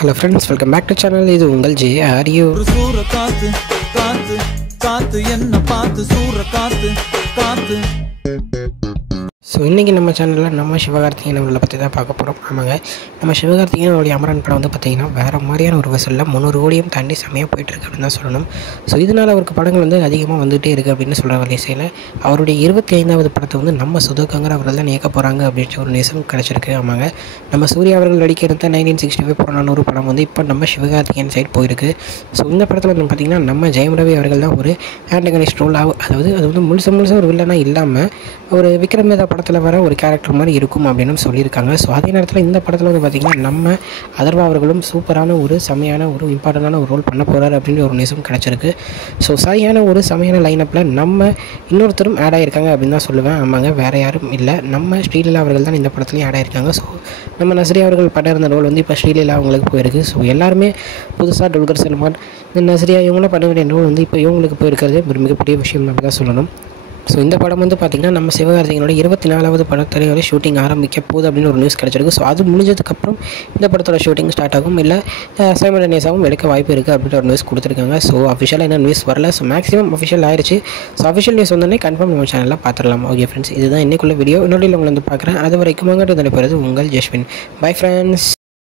Hello friends, welcome back to channel. This is Ungal JRU. So இன்றைக்கி நம்ம சேனலில் நம்ம சிவகார்த்திகேயன் அவர்களை பற்றி தான் பார்க்க போகிறோம். ஆமாங்க, நம்ம சிவகார்த்திகேயன் அவருடைய அமரன் படம் வந்து பார்த்திங்கன்னா வேறு மாதிரியான ஒரு வசூலில் 300 கோடியும் தாண்டி செம்மையாக போயிட்டுருக்கு அப்படின்னு தான் சொல்லணும். ஸோ இதனால் அவருக்கு படங்கள் வந்து அதிகமாக வந்துகிட்டே இருக்குது அப்படின்னு சொல்கிற வரிசையில் அவருடைய 25வது படத்தை வந்து நம்ம சுதோகங்கர் அவர்கள் தான் இயக்க போகிறாங்க அப்படின்ற ஒரு நேசம் கிடச்சிருக்கு. ஆமாங்க, நம்ம சூர்யா அவர்கள் நடிக்கிற 1965 புறநானூறு படம் வந்து இப்போ நம்ம சிவகார்த்திகேயன் சைட் போயிருக்கு. ஸோ இந்த படத்தில் வந்து பார்த்திங்கன்னா நம்ம ஜெயம் ரவி அவர்கள் தான் ஒரு ஆண்டகனிஸ்ட் ரோல் அதாவது அது வந்து முழுசாக ஒரு வில்லனாக இல்லாமல் ஒரு விக்ரம் வேதா படத்தில் வர ஒரு கேரக்டர் மாதிரி இருக்கும் அப்படின்னு சொல்லியிருக்காங்க. ஸோ அதே நேரத்தில் இந்த படத்தில் வந்து பார்த்திங்கன்னா நம்ம அதர்வா அவர்களும் சூப்பரான ஒரு செமையான ஒரு இம்பார்ட்டண்டான ஒரு ரோல் பண்ண போகிறார் அப்படின்ற ஒரு நியூஸும் கிடச்சிருக்கு. ஸோ சரியான ஒரு செமையான லைனப்பில் நம்ம இன்னொருத்தரும் ஆட் ஆகியிருக்காங்க அப்படின்னு தான் சொல்லுவேன். ஆமாங்க, வேறு யாரும் இல்லை, நம்ம ஸ்ரீலீலா அவர்கள் தான் இந்த படத்துலையும் ஆட் ஆகியிருக்காங்க. ஸோ நம்ம நஸ்ரியா அவர்கள் படம் இருந்த ரோல் வந்து இப்போ ஸ்ரீலீலா அவங்களுக்கு போயிருக்கு. ஸோ எல்லாருமே புதுசாக துல்கர் சல்மான் இந்த நஸ்ரியா இவங்களும் பண்ண வேண்டிய ரோல் வந்து இப்போ இவங்களுக்கு போயிருக்கிறது ஒரு மிகப்பெரிய விஷயம் அப்படி தான் சொல்லணும். ஸோ இந்த படம் வந்து பார்த்திங்கன்னா நம்ம சிவகார்த்திகேயனோட 24வது படத்துறையோட ஷூட்டிங் ஆரம்பிக்க போகுது அப்படின்னு ஒரு நியூஸ் கிடச்சிருக்கு. ஸோ அது முடிஞ்சதுக்கப்புறம் இந்த படத்தோட ஷூட்டிங் ஸ்டார்ட் ஆகும், இல்லை சைமல்டேனியஸாகவும் எடுக்க வாய்ப்பு இருக்குது அப்படின்ற ஒரு நியூஸ் கொடுத்துருக்காங்க. ஸோ அஃபிஷியலாக என்ன நியூஸ் வரல. ஸோ மேக்ஸிமம் அஃபிஷியல் ஆயிடுச்சு. ஸோ அஃபிஷியல் நியூஸ் வந்தோடனே கன்ஃபார்ம் நம்ம சேனலில் பார்த்துடலாம். ஓகே ஃப்ரெண்ட்ஸ், இதுதான் இன்னைக்குள்ள வீடியோ. இன்னொரு உங்களை வந்து பார்க்குறேன். அது வரைக்கும் அங்கிட்டு போகிறது உங்கள் ஜஸ்வின். Bye friends.